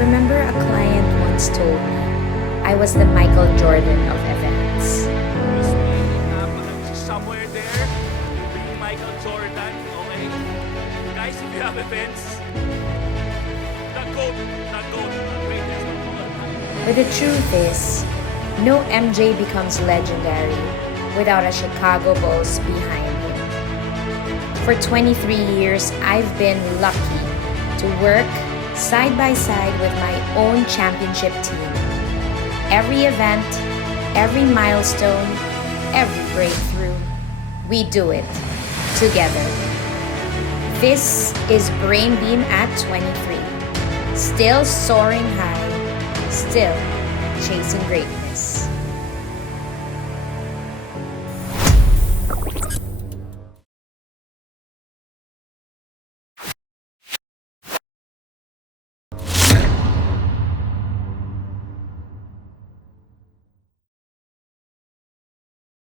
Remember, a client once told me I was the Michael Jordan of events. Somewhere there, you'll be Michael Jordan, okay? Guys, if you have events, the GOAT, the greatest of all time. But the truth is, no MJ becomes legendary without a Chicago Bulls behind him. For 23 years, I've been lucky to work side by side with my own championship team. Every event, every milestone, every breakthrough, we do it together. This is Brainbeam at 23. Still soaring high, still chasing greatness.